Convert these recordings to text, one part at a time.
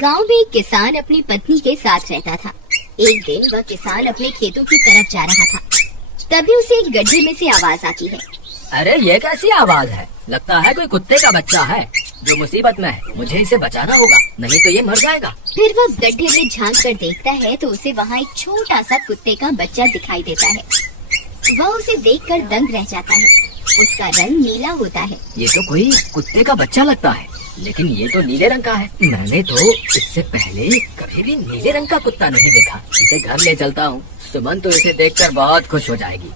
गांव में एक किसान अपनी पत्नी के साथ रहता था। एक दिन वह किसान अपने खेतों की तरफ जा रहा था। तभी उसे एक गड्ढे में से आवाज आती है। अरे ये कैसी आवाज है? लगता है कोई कुत्ते का बच्चा है जो मुसीबत में है। मुझे इसे बचाना होगा, नहीं तो ये मर जाएगा। फिर वह गड्ढे में झांक कर देखता है तो उसे वहाँ एक छोटा सा कुत्ते का बच्चा दिखाई देता है। वह उसे देखकर दंग रह जाता है। उसका रंग नीला होता है। ये तो कोई कुत्ते का बच्चा लगता है, लेकिन ये तो नीले रंग का है। मैंने तो इससे पहले कभी भी नीले रंग का कुत्ता नहीं देखा। इसे घर ले चलता हूँ, सुमन तो इसे देखकर बहुत खुश हो जाएगी।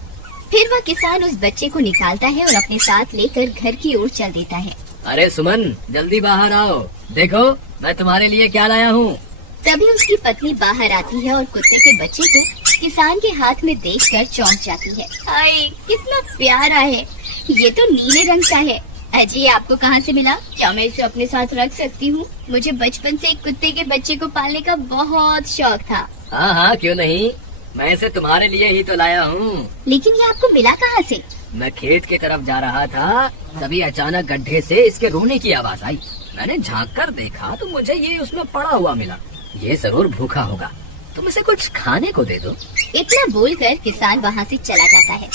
फिर वह किसान उस बच्चे को निकालता है और अपने साथ लेकर घर की ओर चल देता है। अरे सुमन, जल्दी बाहर आओ, देखो मैं तुम्हारे लिए क्या लाया हूँ। तभी उसकी पत्नी बाहर आती है और कुत्ते के बच्चे को किसान के हाथ में देखकर चौंक जाती है। हाय, कितना प्यारा है, ये तो नीले रंग का है। अजी, आपको कहाँ से मिला? क्या मैं इसे अपने साथ रख सकती हूँ? मुझे बचपन से एक कुत्ते के बच्चे को पालने का बहुत शौक था। हाँ हाँ, क्यों नहीं, मैं इसे तुम्हारे लिए ही तो लाया हूँ। लेकिन ये आपको मिला कहाँ से? मैं खेत की तरफ जा रहा था, तभी अचानक गड्ढे से इसके रोने की आवाज आई। मैंने झांक कर देखा तो मुझे ये उसमें पड़ा हुआ मिला। ये जरूर भूखा होगा, तुम इसे कुछ खाने को दे दो। इतना बोलकर किसान वहाँ से चला जाता है।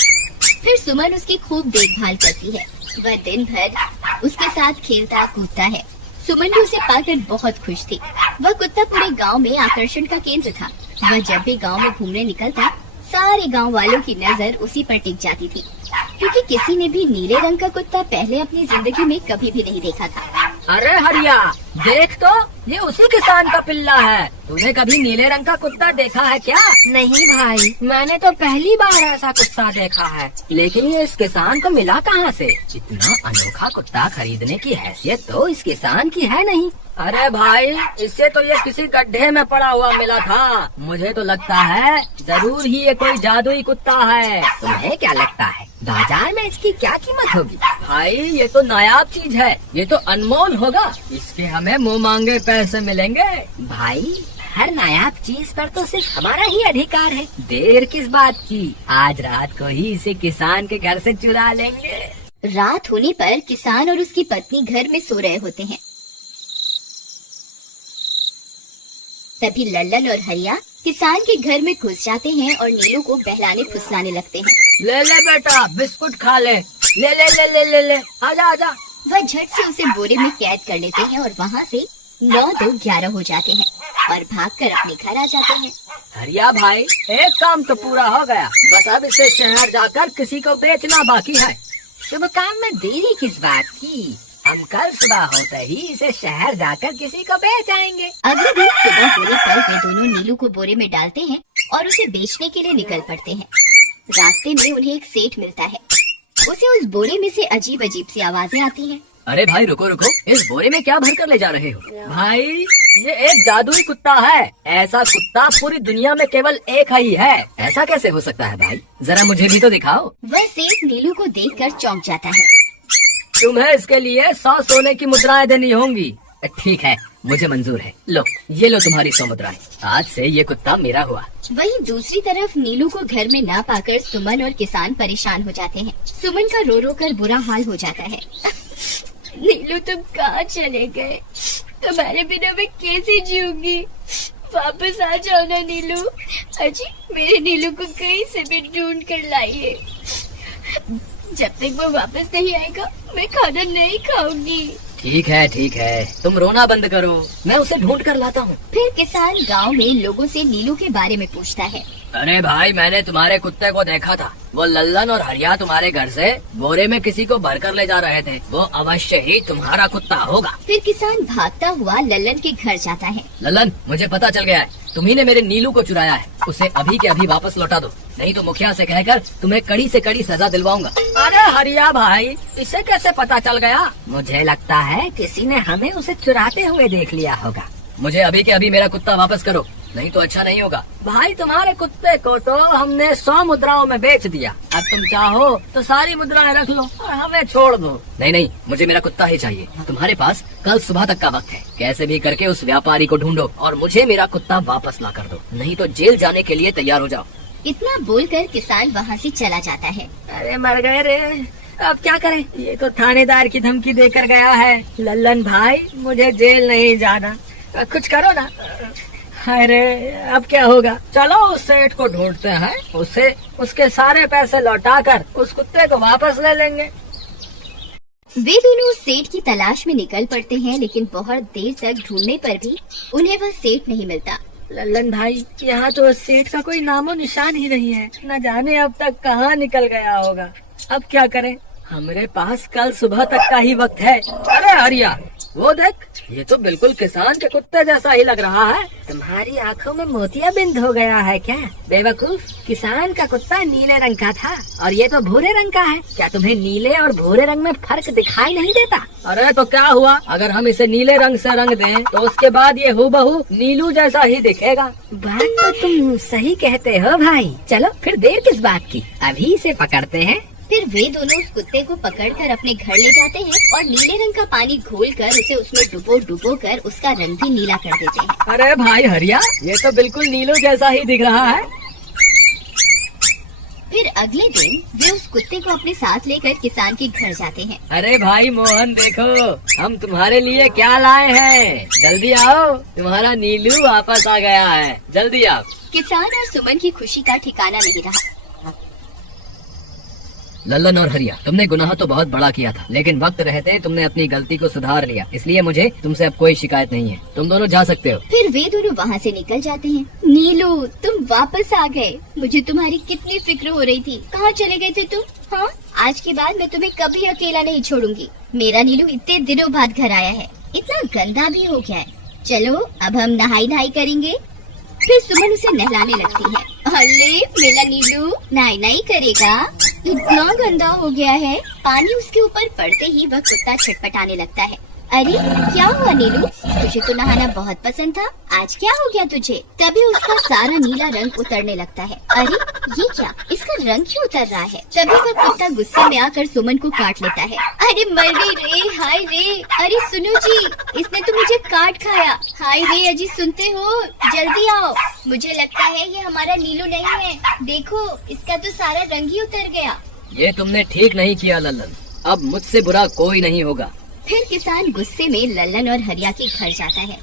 फिर सुमन उसकी खूब देखभाल करती है। वह दिन भर उसके साथ खेलता कूदता है। सुमन भी उसे पाकर बहुत खुश थी। वह कुत्ता पूरे गांव में आकर्षण का केंद्र था। वह जब भी गांव में घूमने निकलता, सारे गांव वालों की नजर उसी पर टिक जाती थी, क्योंकि किसी ने भी नीले रंग का कुत्ता पहले अपनी जिंदगी में कभी भी नहीं देखा था। अरे हरिया, देख तो, ये उसी किसान का पिल्ला है। तूने कभी नीले रंग का कुत्ता देखा है क्या? नहीं भाई, मैंने तो पहली बार ऐसा कुत्ता देखा है। लेकिन ये इस किसान को मिला कहाँ से? इतना अनोखा कुत्ता खरीदने की हैसियत तो इस किसान की है नहीं। अरे भाई, इससे तो ये किसी गड्ढे में पड़ा हुआ मिला था। मुझे तो लगता है जरूर ही ये कोई जादुई कुत्ता है। तुम्हें क्या लगता है बाजार में इसकी क्या कीमत होगी? भाई, ये तो नायाब चीज है, ये तो अनमोल होगा। इसके हमें मुँह मांगे पैसे मिलेंगे। भाई, हर नायाब चीज पर तो सिर्फ हमारा ही अधिकार है। देर किस बात की, आज रात को ही इसे किसान के घर से चुरा लेंगे। रात होने पर किसान और उसकी पत्नी घर में सो रहे होते हैं। तभी लल्लन और हरिया किसान के घर में घुस जाते हैं और नीलू को बहलाने फुसलाने लगते हैं। ले ले बेटा, बिस्कुट खा ले। ले ले ले ले ले ले, आजा आजा। वह झट से उसे बोरे में कैद कर लेते हैं और वहाँ से 9-2-11 हो जाते हैं और भागकर अपने घर आ जाते हैं। हरिया भाई, एक काम तो पूरा हो गया, बस अब इसे शहर जाकर किसी को बेचना बाकी है। शुभ काम में देरी किस बात की? हम कल सुबह होते ही इसे शहर जाकर किसी को बेच आएंगे। अगले दिन सुबह होने पर वे दोनों नीलू को बोरे में डालते हैं और उसे बेचने के लिए निकल पड़ते हैं। रास्ते में उन्हें एक सेठ मिलता है। उसे उस बोरे में से अजीब अजीब सी आवाजें आती हैं। अरे भाई रुको रुको, इस बोरे में क्या भर कर ले जा रहे हो? भाई, ये एक जादुई कुत्ता है। ऐसा कुत्ता पूरी दुनिया में केवल एक ही है। ऐसा कैसे हो सकता है भाई? जरा मुझे भी तो दिखाओ। वह सेठ नीलू को देखकर चौंक जाता है। तुम्हें इसके लिए 100 सोने की मुद्राएं देनी होंगी। ठीक है, मुझे मंजूर है। लो, ये लो तुम्हारी 100 मुद्राएं। आज से ये कुत्ता मेरा हुआ। वहीं दूसरी तरफ नीलू को घर में ना पाकर सुमन और किसान परेशान हो जाते हैं। सुमन का रो रो कर बुरा हाल हो जाता है। नीलू, तुम कहाँ चले गए? तुम्हारे बिना मैं कैसे जीऊंगी? वापस आ जाओ ना नीलू। अजी, मेरे नीलू को कहीं से भी ढूंढ कर लाइए। जब तक वो वापस नहीं आएगा, मैं खाना नहीं खाऊंगी। ठीक है, तुम रोना बंद करो, मैं उसे ढूंढ कर लाता हूँ। फिर किसान गांव में लोगों से नीलू के बारे में पूछता है। अरे भाई, मैंने तुम्हारे कुत्ते को देखा था। वो लल्लन और हरिया तुम्हारे घर से बोरे में किसी को भर कर ले जा रहे थे। वो अवश्य ही तुम्हारा कुत्ता होगा। फिर किसान भागता हुआ लल्लन के घर जाता है। लल्लन, मुझे पता चल गया है, तुम्ही ने मेरे नीलू को चुराया है। उसे अभी के अभी वापस लौटा दो, नहीं तो मुखिया से कहकर तुम्हें कड़ी से कड़ी सजा दिलवाऊंगा। अरे हरिया भाई, इसे कैसे पता चल गया? मुझे लगता है किसी ने हमें उसे चुराते हुए देख लिया होगा। मुझे अभी के अभी मेरा कुत्ता वापस करो, नहीं तो अच्छा नहीं होगा। भाई, तुम्हारे कुत्ते को तो हमने 100 मुद्राओं में बेच दिया। अब तुम चाहो तो सारी मुद्राएं रख लो और हमें छोड़ दो। नहीं, मुझे मेरा कुत्ता ही चाहिए। तुम्हारे पास कल सुबह तक का वक्त है। कैसे भी करके उस व्यापारी को ढूंढो और मुझे मेरा कुत्ता वापस ला कर दो, नहीं तो जेल जाने के लिए तैयार हो जाओ। इतना बोलकर किसान वहाँ से चला जाता है। अरे मर गए रे, अब क्या करें? ये तो थानेदार की धमकी देकर गया है। लल्लन भाई, मुझे जेल नहीं जाना, कुछ करो ना। अरे अब क्या होगा, चलो उस सेठ को ढूंढते हैं, उससे उसके सारे पैसे लौटाकर उस कुत्ते को वापस ले लेंगे। वे दोनों उस सेठ की तलाश में निकल पड़ते हैं, लेकिन बहुत देर तक ढूंढने पर भी उन्हें वह सेठ नहीं मिलता। लल्लन भाई, यहाँ तो सेठ का कोई नामो निशान ही नहीं है, न जाने अब तक कहाँ निकल गया होगा। अब क्या करें, हमारे पास कल सुबह तक का ही वक्त है। अरे हरिया, वो देख, ये तो बिल्कुल किसान के कुत्ते जैसा ही लग रहा है। तुम्हारी आंखों में मोतियाबिंद हो गया है क्या बेवकूफ? किसान का कुत्ता नीले रंग का था और ये तो भूरे रंग का है। क्या तुम्हें नीले और भूरे रंग में फर्क दिखाई नहीं देता? अरे तो क्या हुआ, अगर हम इसे नीले रंग से रंग दें तो उसके बाद ये हूबहू नीलू जैसा ही दिखेगा। बात तो तुम सही कहते हो भाई। चलो फिर देर किस बात की, अभी इसे पकड़ते हैं। फिर वे दोनों उस कुत्ते को पकड़कर अपने घर ले जाते हैं और नीले रंग का पानी घोलकर उसे उसमें डुबो कर उसका रंग भी नीला कर देते हैं। अरे भाई हरिया, ये तो बिल्कुल नीलू जैसा ही दिख रहा है। फिर अगले दिन वे उस कुत्ते को अपने साथ लेकर किसान के घर जाते हैं। अरे भाई मोहन, देखो हम तुम्हारे लिए क्या लाए हैं, जल्दी आओ, तुम्हारा नीलू वापस आ गया है, जल्दी आओ। किसान और सुमन की खुशी का ठिकाना नहीं रहा। लल्लन और हरिया, तुमने गुनाह तो बहुत बड़ा किया था, लेकिन वक्त रहते तुमने अपनी गलती को सुधार लिया, इसलिए मुझे तुमसे अब कोई शिकायत नहीं है। तुम दोनों जा सकते हो। फिर वे दोनों वहाँ से निकल जाते हैं। नीलू, तुम वापस आ गए, मुझे तुम्हारी कितनी फिक्र हो रही थी। कहाँ चले गए थे तुम? हाँ, आज के बाद मैं तुम्हें कभी अकेला नहीं छोड़ूंगी। मेरा नीलू इतने दिनों बाद घर आया है, इतना गंदा भी हो गया है। चलो अब हम नहाई करेंगे। फिर सुमन उसे नहलाने लगती है। अरे मेरा नीलू नहाई करेगा, इतना गंदा हो गया है। पानी उसके ऊपर पड़ते ही वह कुत्ता छटपटाने लगता है। अरे क्या हुआ नीलू, तुझे तो नहाना बहुत पसंद था, आज क्या हो गया तुझे? तभी उसका सारा नीला रंग उतरने लगता है। अरे ये क्या, इसका रंग क्यों उतर रहा है? तभी वह कुत्ता गुस्से में आकर सुमन को काट लेता है। अरे मर गई रे, हाय रे। अरे सुनो जी, इसने तो मुझे काट खाया। हाय रे अजी, सुनते हो? जल्दी आओ, मुझे लगता है ये हमारा नीलू नहीं है। देखो, इसका तो सारा रंग ही उतर गया। ये तुमने ठीक नहीं किया लल्लन, अब मुझसे बुरा कोई नहीं होगा। फिर किसान गुस्से में लल्लन और हरिया के घर जाता है।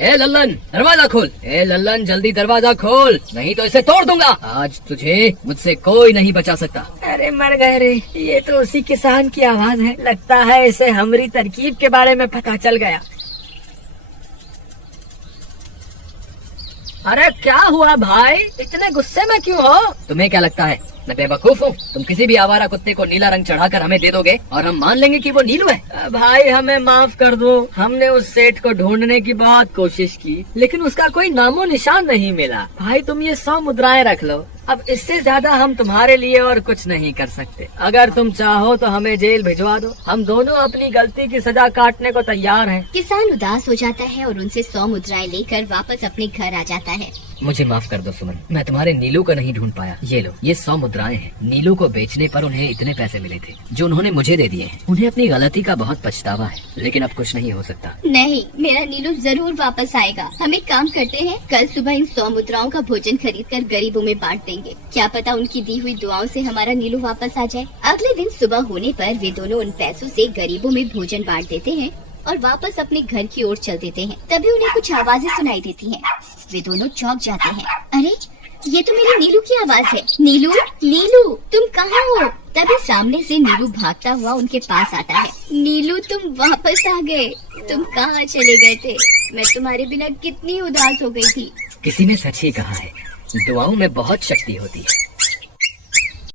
ए लल्लन, दरवाजा खोल। ए लल्लन, जल्दी दरवाजा खोल, नहीं तो इसे तोड़ दूंगा। आज तुझे मुझसे कोई नहीं बचा सकता। अरे मर गए रे, ये तो उसी किसान की आवाज है। लगता है इसे हमारी तरकीब के बारे में पता चल गया। अरे क्या हुआ भाई, इतने गुस्से में क्यों हो? तुम्हें क्या लगता है मैं बेवकूफ हूँ? तुम किसी भी आवारा कुत्ते को नीला रंग चढ़ाकर हमें दे दोगे और हम मान लेंगे कि वो नीलू है? भाई हमें माफ कर दो, हमने उस सेठ को ढूंढने की बहुत कोशिश की, लेकिन उसका कोई नामो निशान नहीं मिला। भाई तुम ये 100 मुद्राएं रख लो, अब इससे ज्यादा हम तुम्हारे लिए और कुछ नहीं कर सकते। अगर तुम चाहो तो हमें जेल भिजवा दो, हम दोनों अपनी गलती की सजा काटने को तैयार हैं। किसान उदास हो जाता है और उनसे 100 मुद्राएं लेकर वापस अपने घर आ जाता है। मुझे माफ कर दो सुमन, मैं तुम्हारे नीलू को नहीं ढूंढ पाया। ये लो, ये 100 मुद्राएं हैं। नीलू को बेचने पर उन्हें इतने पैसे मिले थे जो उन्होंने मुझे दे दिए हैं। उन्हें अपनी गलती का बहुत पछतावा है, लेकिन अब कुछ नहीं हो सकता। नहीं, मेरा नीलू जरूर वापस आएगा। हम एक काम करते हैं, कल सुबह इन 100 मुद्राओं का भोजन खरीदकर गरीबों में बांट देंगे। क्या पता उनकी दी हुई दुआओं से हमारा नीलू वापस आ जाए। अगले दिन सुबह होने पर वे दोनों उन पैसों से गरीबों में भोजन बांट देते हैं और वापस अपने घर की ओर चल देते हैं। तभी उन्हें कुछ आवाजें सुनाई देती हैं। वे दोनों चौंक जाते हैं। अरे ये तो मेरे नीलू की आवाज है। नीलू, नीलू तुम कहाँ हो? तभी सामने से नीलू भागता हुआ उनके पास आता है। नीलू तुम वापस आ गए, तुम कहाँ चले गए थे? मैं तुम्हारे बिना कितनी उदास हो गई थी। किसी ने सच ही कहा है, दुआओं में बहुत शक्ति होती है।